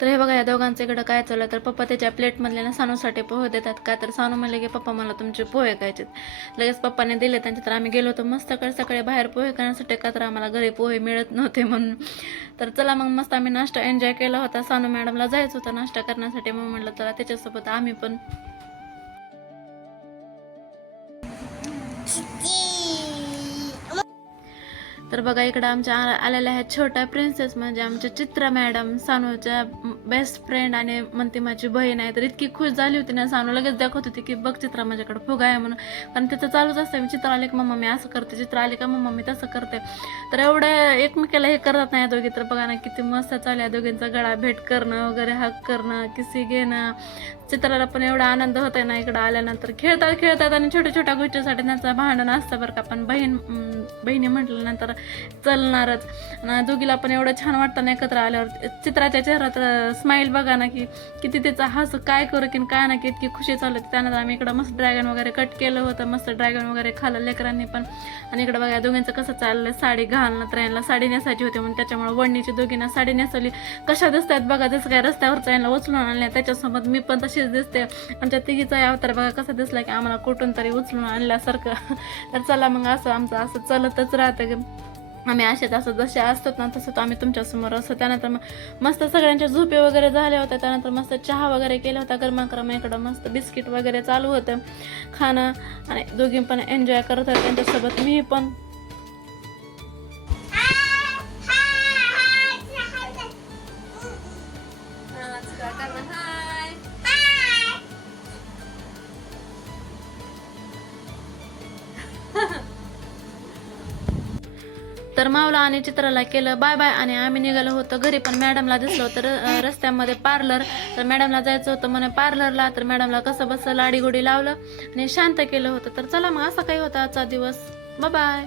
तर हे बघा या दोघांचं इकडं काय चाललं, तर पप्पा त्याच्या प्लेटमधले ना सानूसाठी पोहे देतात का, तर सानू म्हणले की पप्पा मला तुमचे पोहे खायचे. लगेच पप्पाने दिले त्यांचे. तर आम्ही गेलो होतो मस्त सकाळी सकाळी बाहेर पोहे खाण्यासाठी का, तर आम्हाला घरी पोहे मिळत नव्हते म्हणून. तर चला मग मस्त आम्ही नाश्ता एन्जॉय केला होता. सानू मॅडमला जायचं होतं नाश्ता करण्यासाठी, मग म्हटलं चला त्याच्यासोबत आम्ही पण. तर बघा इकडं आमच्या आलेल्या ह्या छोट्या प्रिन्सेस म्हणजे आमच्या चित्रा मॅडम, सानूच्या बेस्ट फ्रेंड आणि म्हणते माझी बहीण आहे. तर इतकी खुश झाली होती ना सानू, लगेच दाखवत होती की बघ चित्रा माझ्याकडे फुगा आहे म्हणून. कारण तिचं चालूच असतं, चित्रा आली का मम्मा मी असं करते, चित्रा आली का मम्मा मी तसं करते. तर एवढं एकमेकाला हे करत नाही दोघी. तर बघा ना किती मस्त चालू आहे दोघींचा गळा भेट करणं वगैरे, हक करणं, किसी घेणं. चित्राला पण एवढा आनंद होत आहे ना इकडं आल्यानंतर. खेळतात आणि छोट्या छोट्या गोष्टीसाठी त्यांचं भांडण असतं बरं का. पण बहिणी म्हटल्यानंतर चलणारच. दोघीला पण एवढं छान वाटतं ना एकत्र आल्यावर. चित्राच्या चेहऱ्यात स्माईल बघा ना की किती त्याचा हस काय करू की काय ना की इतकी खुशी चालू होती. त्यानंतर आम्ही इकडं मस्त ड्रॅगन वगैरे कट केलं होतं, मस्त ड्रॅगन वगैरे खाल्लं लेकरांनी पण. आणि इकडं बघा दोघींचं कसं चाललं, साडी घालणं, तर यांना साडी नेसायची होती म्हणून त्याच्यामुळे वडणीची दोघींना साडी नेसवली. कशा दिसतात बघा, जसं काय रस्त्यावरचा यांना उचलून आणल्या त्याच्यासोबत मी पण तशीच दिसते. आमच्या तिघीचा अवतार बघा कसा दिसला की आम्हाला कुठून तरी उचलून आणल्यासारखं. तर चला मग असं आमचं असं चलतच राहतं. आम्ही असेच असं जसे असतात ना तसं आम्ही तुमच्यासमोर असं. त्यानंतर मग मस्त सगळ्यांच्या झोपे वगैरे झाल्या होत्या. त्यानंतर मस्त चहा वगैरे केला होता गरमागरम. इकडं मस्त बिस्किट वगैरे चालू होतं खाणं आणि दोघी पण एन्जॉय करत होते त्यांच्यासोबत मी पण. तर मावला आणि चित्राला केलं बाय बाय आणि आम्ही निघालो होतो घरी. पण मॅडमला दिसलं होतं रस्त्यामध्ये पार्लर. तर मॅडमला जायचं होतं म्हणे पार्लरला. तर मॅडमला कसं बस लाडीगोडी लावलं आणि शांत केलं होतं. तर चला मग असं काही होतं आजचा दिवस. Bye bye.